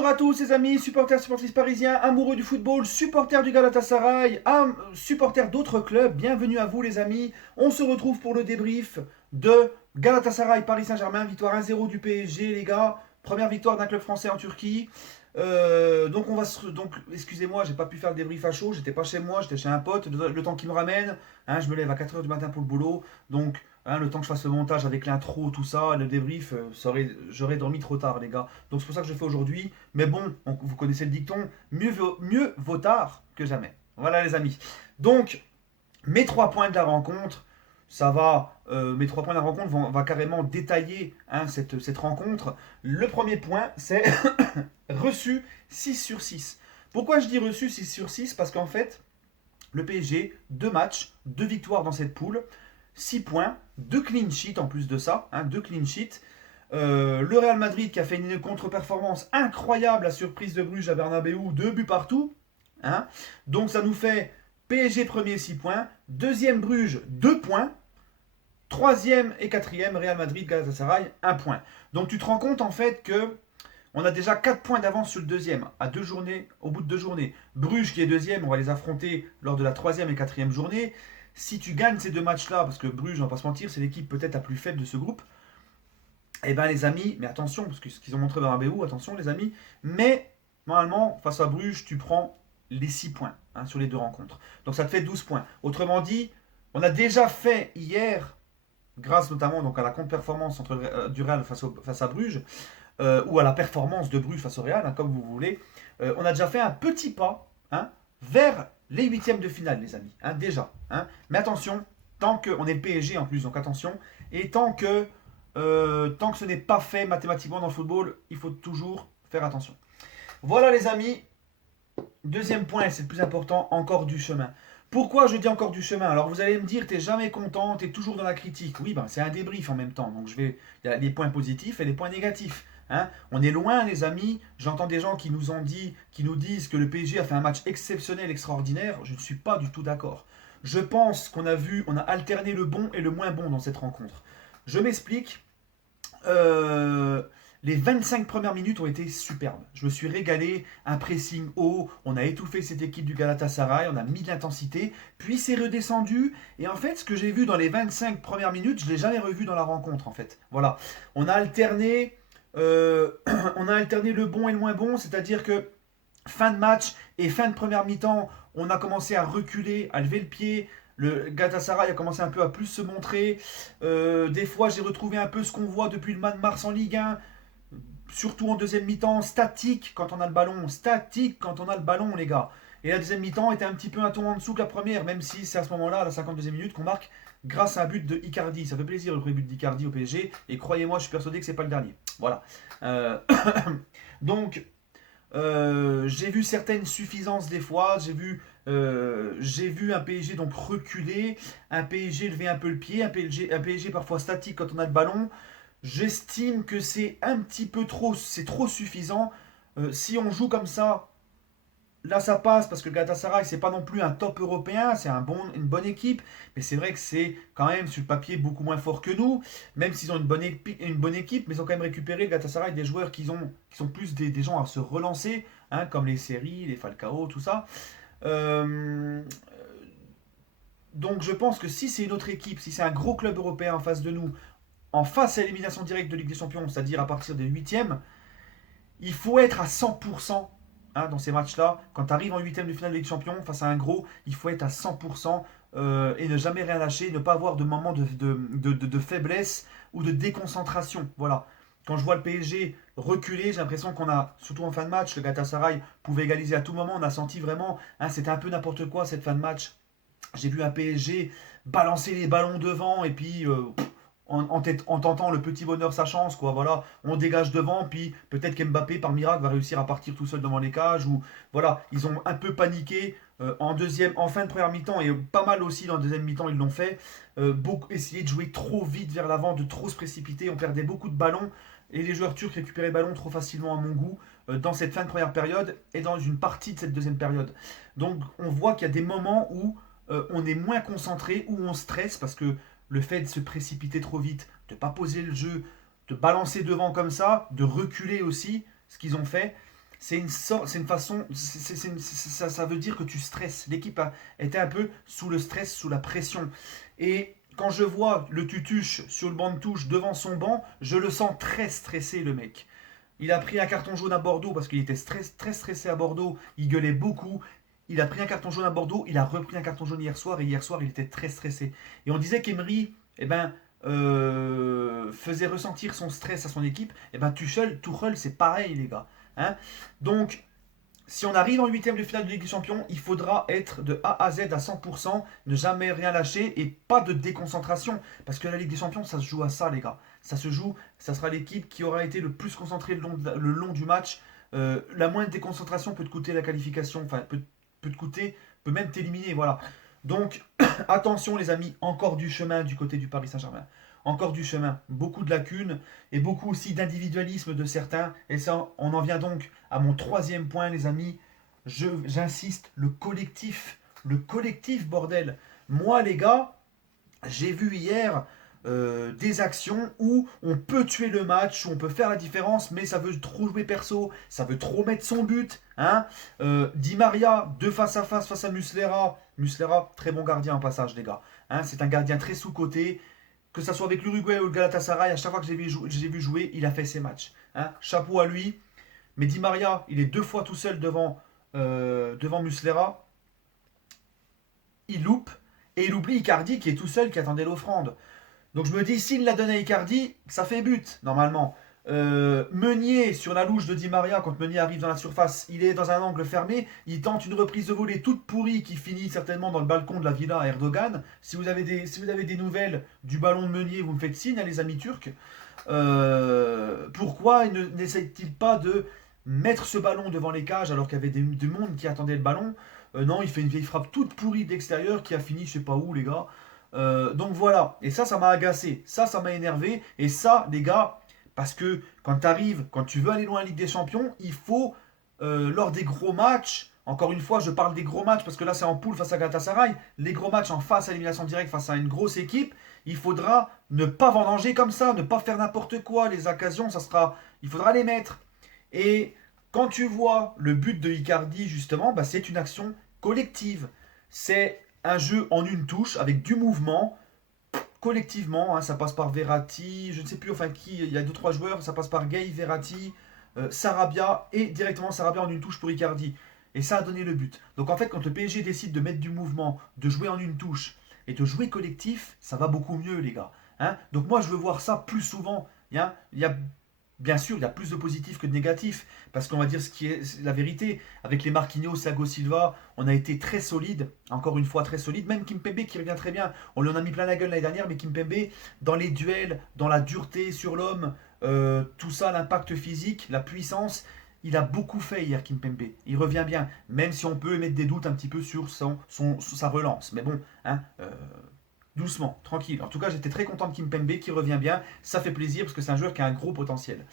Bonjour à tous les amis, supporters, supportrices parisiens, amoureux du football, supporters du Galatasaray, supporters d'autres clubs, bienvenue à vous les amis. On se retrouve pour le débrief de Galatasaray Paris Saint-Germain, victoire 1-0 du PSG les gars, première victoire d'un club français en Turquie. Donc excusez-moi, j'ai pas pu faire le débrief à chaud, j'étais pas chez moi, j'étais chez un pote, le temps qui me ramène, hein, je me lève à 4h du matin pour le boulot, donc hein, le temps que je fasse le montage avec l'intro, tout ça, le débrief, j'aurais dormi trop tard les gars. Donc c'est pour ça que je fais aujourd'hui. Mais bon, vous connaissez le dicton, mieux vaut tard que jamais. Voilà les amis. Donc, mes 3 points de la rencontre, mes 3 points de la rencontre va carrément détailler hein, cette rencontre. Le premier point, c'est reçu 6 sur 6. Pourquoi je dis reçu 6 sur 6? Parce qu'en fait, le PSG, 2 matchs, 2 victoires dans cette poule, 6 points, 2 clean sheets en plus de ça, hein, 2 clean sheets. Le Real Madrid qui a fait une contre-performance incroyable à surprise de Bruges à Bernabeu, 2 buts partout. Hein. Donc ça nous fait PSG premier 6 points, deuxième Bruges 2 points, troisième et quatrième Real Madrid Galatasaray 1 point. Donc tu te rends compte en fait que on a déjà 4 points d'avance sur le deuxième à 2 journées, au bout de 2 journées. Bruges qui est deuxième, on va les affronter lors de la troisième et quatrième journée. Si tu gagnes ces 2 matchs-là, parce que Bruges, on va pas se mentir, c'est l'équipe peut-être la plus faible de ce groupe, eh bien les amis, mais attention, parce que ce qu'ils ont montré dans la BO, attention les amis, mais normalement, face à Bruges, tu prends les 6 points hein, sur les 2 rencontres. Donc ça te fait 12 points. Autrement dit, on a déjà fait hier, grâce notamment donc, à la contre-performance du Real face à Bruges, ou à la performance de Bruges face au Real, hein, comme vous voulez, on a déjà fait un petit pas hein, vers les huitièmes de finale, les amis, hein, déjà. Hein. Mais attention, tant que, on est le PSG en plus, donc attention, et tant que ce n'est pas fait mathématiquement dans le football, il faut toujours faire attention. Voilà les amis, deuxième point, et c'est le plus important, encore du chemin. Pourquoi je dis encore du chemin? Alors vous allez me dire, t'es jamais content, t'es toujours dans la critique. Oui, ben, c'est un débrief en même temps, donc il y a les points positifs et les points négatifs. Hein. On est loin les amis, j'entends des gens qui nous disent que le PSG a fait un match exceptionnel, extraordinaire, je ne suis pas du tout d'accord. Je pense on a alterné le bon et le moins bon dans cette rencontre. Je m'explique, euh, les 25 premières minutes ont été superbes. Je me suis régalé, un pressing haut, on a étouffé cette équipe du Galatasaray, on a mis de l'intensité, puis c'est redescendu. Et en fait, ce que j'ai vu dans les 25 premières minutes, je ne l'ai jamais revu dans la rencontre en fait. Voilà, on a alterné, on a alterné le bon et le moins bon, c'est-à-dire que fin de match et fin de première mi-temps, on a commencé à reculer, à lever le pied. Le Galatasaray a commencé un peu à plus se montrer. Des fois, j'ai retrouvé un peu ce qu'on voit depuis le mois de mars en Ligue 1. Surtout en deuxième mi-temps, statique quand on a le ballon. Statique quand on a le ballon, les gars. Et la deuxième mi-temps était un petit peu un ton en dessous que la première, même si c'est à ce moment-là, à la 52e minute, qu'on marque grâce à un but de Icardi. Ça fait plaisir le premier but d'Icardi au PSG. Et croyez-moi, je suis persuadé que c'est pas le dernier. Voilà. Euh, Donc, j'ai vu certaines suffisances des fois, j'ai vu un PSG donc reculer, un PSG lever un peu le pied, un PSG parfois statique quand on a le ballon. J'estime que c'est un petit peu trop, c'est trop suffisant. Si on joue comme ça, là ça passe parce que le Galatasaray c'est pas non plus un top européen, c'est une bonne équipe, mais c'est vrai que c'est quand même sur le papier beaucoup moins fort que nous, même s'ils ont une bonne équipe, mais ils ont quand même récupéré le Galatasaray des joueurs qui sont plus des gens à se relancer, hein, comme les séries, les Falcao, tout ça. Euh, donc je pense que si c'est une autre équipe, si c'est un gros club européen en face de nous, en face à l'élimination directe de Ligue des Champions, c'est-à-dire à partir des huitièmes, il faut être à 100% hein, dans ces matchs-là. Quand tu arrives en huitième de finale de Ligue des Champions face à un gros, il faut être à 100% et ne jamais rien lâcher, ne pas avoir de moments de faiblesse ou de déconcentration. Voilà. Quand je vois le PSG reculer, j'ai l'impression qu'on a, surtout en fin de match, le Galatasaray pouvait égaliser à tout moment. On a senti vraiment, hein, c'était un peu n'importe quoi cette fin de match. J'ai vu un PSG balancer les ballons devant et puis en tentant le petit bonheur sa chance quoi, voilà, on dégage devant puis peut-être qu'Mbappé par miracle va réussir à partir tout seul devant les cages ou voilà, ils ont un peu paniqué en fin de première mi-temps et pas mal aussi dans la deuxième mi-temps ils l'ont fait, essayer de jouer trop vite vers l'avant, de trop se précipiter, on perdait beaucoup de ballons et les joueurs turcs récupéraient le ballon trop facilement à mon goût dans cette fin de première période et dans une partie de cette deuxième période. Donc on voit qu'il y a des moments où on est moins concentré, où on stresse parce que le fait de se précipiter trop vite, de ne pas poser le jeu, de balancer devant comme ça, de reculer aussi, ce qu'ils ont fait, c'est une façon, ça veut dire que tu stresses. L'équipe était un peu sous le stress, sous la pression. Et quand je vois le Tutuche sur le banc de touche devant son banc, je le sens très stressé, le mec. Il a pris un carton jaune à Bordeaux parce qu'il était très stressé à Bordeaux. Il gueulait beaucoup. Il a pris un carton jaune à Bordeaux. Il a repris un carton jaune hier soir. Et hier soir, il était très stressé. Et on disait qu'Emery, eh ben, faisait ressentir son stress à son équipe. Eh ben, Tuchel, c'est pareil, les gars. Hein. Donc, si on arrive en huitième de finale de Ligue des Champions, il faudra être de A à Z à 100%, ne jamais rien lâcher et pas de déconcentration. Parce que la Ligue des Champions, ça se joue à ça, les gars. Ça se joue, ça sera l'équipe qui aura été le plus concentrée le long du match. La moindre déconcentration peut te coûter la qualification, enfin, peut te coûter, peut même t'éliminer, voilà. Donc, attention, les amis, encore du chemin du côté du Paris Saint-Germain. Encore du chemin, beaucoup de lacunes et beaucoup aussi d'individualisme de certains. Et ça, on en vient donc à mon troisième point, les amis. J'insiste, le collectif. Le collectif, bordel. Moi, les gars, j'ai vu hier des actions où on peut tuer le match, où on peut faire la différence, mais ça veut trop jouer perso, ça veut trop mettre son but. Hein. Di Maria, deux face à Muslera. Muslera, très bon gardien en passage, les gars. Hein, c'est un gardien très sous-coté. Que ce soit avec l'Uruguay ou le Galatasaray, à chaque fois que j'ai vu jouer, il a fait ses matchs. Hein. Chapeau à lui. Mais Di Maria, il est deux fois tout seul devant Muslera. Il loupe. Et il oublie Icardi qui est tout seul, qui attendait l'offrande. Donc je me dis, s'il l'a donné à Icardi, ça fait but, normalement. Meunier sur la louche de Di Maria, quand Meunier arrive dans la surface, il est dans un angle fermé, il tente une reprise de volée toute pourrie qui finit certainement dans le balcon de la villa à Erdogan. Si vous avez des nouvelles du ballon de Meunier, vous me faites signe, hein, les amis turcs. Pourquoi n'essaye-t-il pas de mettre ce ballon devant les cages alors qu'il y avait du monde qui attendait le ballon? Non, il fait une vieille frappe toute pourrie d'extérieur qui a fini je sais pas où, les gars. Donc voilà, et ça m'a agacé, ça m'a énervé, et ça, les gars, parce que quand tu veux aller loin en Ligue des Champions, il faut, lors des gros matchs, encore une fois, je parle des gros matchs parce que là c'est en poule face à Galatasaray, les gros matchs en face à élimination directe face à une grosse équipe, il faudra ne pas vendanger comme ça, ne pas faire n'importe quoi, les occasions, il faudra les mettre. Et quand tu vois le but de Icardi, justement, bah, c'est une action collective. C'est un jeu en une touche avec du mouvement collectivement. Hein, ça passe par Verratti, je ne sais plus enfin qui, il y a deux trois joueurs, ça passe par Gay, Verratti, Sarabia et directement Sarabia en une touche pour Icardi. Et ça a donné le but. Donc en fait, quand le PSG décide de mettre du mouvement, de jouer en une touche et de jouer collectif, ça va beaucoup mieux, les gars. Hein. Donc moi, je veux voir ça plus souvent. Il y a Bien sûr, il y a plus de positifs que de négatifs, parce qu'on va dire ce qui est la vérité. Avec les Marquinhos, Thiago Silva, on a été très solide, encore une fois très solide. Même Kimpembe qui revient très bien. On lui en a mis plein la gueule l'année dernière, mais Kimpembe, dans les duels, dans la dureté sur l'homme, tout ça, l'impact physique, la puissance, il a beaucoup fait hier, Kimpembe. Il revient bien, même si on peut émettre des doutes un petit peu sur sa relance. Mais bon, hein, doucement, tranquille. En tout cas, j'étais très content de Kimpembe qui revient bien. Ça fait plaisir parce que c'est un joueur qui a un gros potentiel.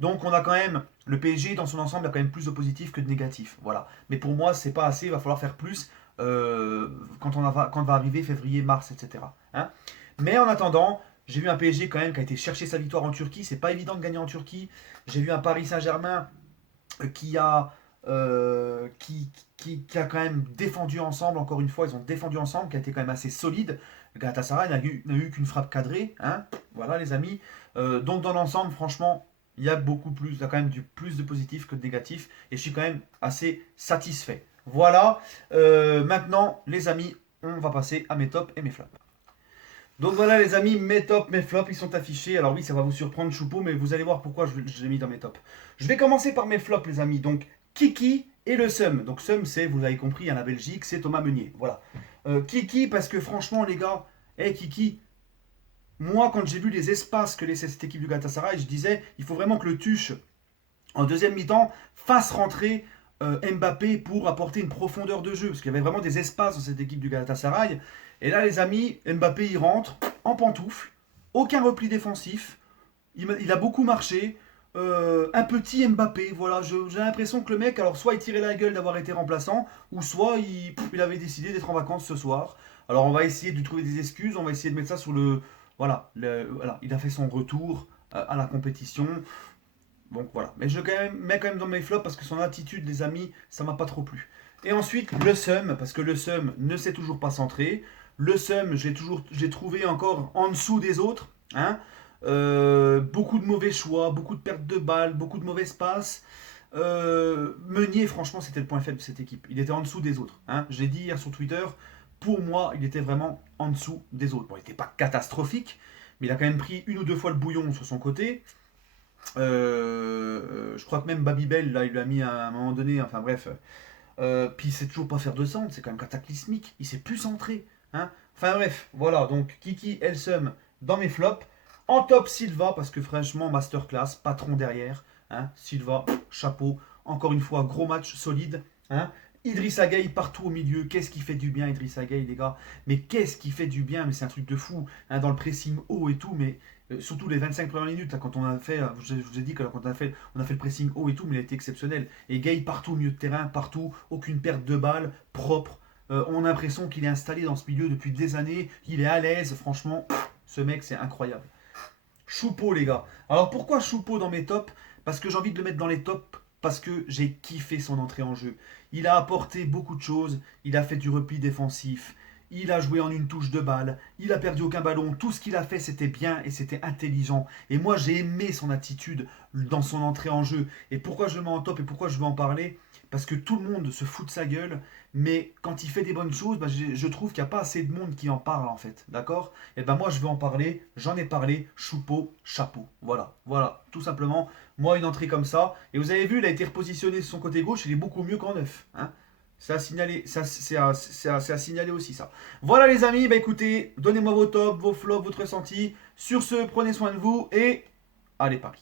Donc, on a quand même le PSG dans son ensemble a quand même plus de positifs que de négatifs. Voilà. Mais pour moi, c'est pas assez. Il va falloir faire plus quand va arriver février, mars, etc. Hein. Mais en attendant, j'ai vu un PSG quand même qui a été chercher sa victoire en Turquie. C'est pas évident de gagner en Turquie. J'ai vu un Paris Saint-Germain qui a qui a quand même défendu ensemble, encore une fois, ils ont défendu ensemble, qui a été quand même assez solide. Le Galatasaray n'a eu qu'une frappe cadrée, hein. Voilà les amis. Donc dans l'ensemble, franchement, il y a quand même plus de positifs que de négatifs, et je suis quand même assez satisfait. Voilà. Maintenant, les amis, on va passer à mes tops et mes flops. Donc voilà les amis, mes tops, mes flops, ils sont affichés. Alors oui, ça va vous surprendre, Choupeau, mais vous allez voir pourquoi je l'ai mis dans mes tops. Je vais commencer par mes flops les amis. Donc Kiki et le Sum. Donc Sum, c'est, vous avez compris, la Belgique, c'est Thomas Meunier. Voilà. Kiki, parce que franchement les gars, Kiki, moi quand j'ai vu les espaces que laissait cette équipe du Galatasaray, je disais, il faut vraiment que le Tuche, en deuxième mi-temps, fasse rentrer Mbappé pour apporter une profondeur de jeu. Parce qu'il y avait vraiment des espaces dans cette équipe du Galatasaray. Et là, les amis, Mbappé, il rentre en pantoufle, aucun repli défensif, il a beaucoup marché, un petit Mbappé, voilà, j'ai l'impression que le mec, alors soit il tirait la gueule d'avoir été remplaçant, ou soit il avait décidé d'être en vacances ce soir. Alors on va essayer de trouver des excuses, on va essayer de mettre ça sur le... Voilà, il a fait son retour à la compétition. Donc voilà. Mais je mets quand même dans mes flops parce que son attitude, les amis, ça m'a pas trop plu. Et ensuite, le Sum, parce que le Sum ne sait toujours pas centrer. Le Sum, j'ai trouvé encore en dessous des autres. Hein. Beaucoup de mauvais choix, beaucoup de pertes de balles, beaucoup de mauvaises passes. Meunier, franchement, c'était le point faible de cette équipe. Il était en dessous des autres. Hein. J'ai dit hier sur Twitter, pour moi, il était vraiment en dessous des autres. Bon, il n'était pas catastrophique, mais il a quand même pris une ou deux fois le bouillon sur son côté. Je crois que même Babybel, là, il lui a mis à un moment donné, enfin bref. Puis il sait toujours pas faire de centre, c'est quand même cataclysmique. Il sait plus centrer. Hein. Enfin bref, voilà. Donc Kiki, Elsum dans mes flops. En top, Silva, parce que franchement, masterclass, patron derrière. Hein. Silva, chapeau. Encore une fois, gros match solide. Hein. Idrissa Gueye partout au milieu. Qu'est-ce qui fait du bien, Idrissa Gueye, les gars. Mais qu'est-ce qui fait du bien. Mais c'est un truc de fou. Hein, dans le pressing haut et tout. Mais surtout les 25 premières minutes, là, quand on a fait, je vous ai dit que quand on a fait le pressing haut et tout, mais il a été exceptionnel. Et Gueye partout au milieu de terrain, partout, aucune perte de balle, propre. On a l'impression qu'il est installé dans ce milieu depuis des années, il est à l'aise, franchement, ce mec c'est incroyable. Choupeau les gars. Alors pourquoi Choupeau dans mes tops? Parce que j'ai envie de le mettre dans les tops parce que j'ai kiffé son entrée en jeu. Il a apporté beaucoup de choses, il a fait du repli défensif, il a joué en une touche de balle, il a perdu aucun ballon, tout ce qu'il a fait c'était bien et c'était intelligent. Et moi j'ai aimé son attitude dans son entrée en jeu. Et pourquoi je le mets en top et pourquoi je veux en parler? Parce que tout le monde se fout de sa gueule, mais quand il fait des bonnes choses, bah, je trouve qu'il n'y a pas assez de monde qui en parle en fait. D'accord? Et ben moi je veux en parler, j'en ai parlé, Choupeau, chapeau. Voilà, voilà, tout simplement. Moi une entrée comme ça. Et vous avez vu, il a été repositionné sur son côté gauche, il est beaucoup mieux qu'en neuf. Hein. C'est à signaler, c'est à signaler aussi ça. Voilà les amis, bah écoutez, donnez-moi vos tops, vos flops, votre ressenti. Sur ce, prenez soin de vous et allez Paris.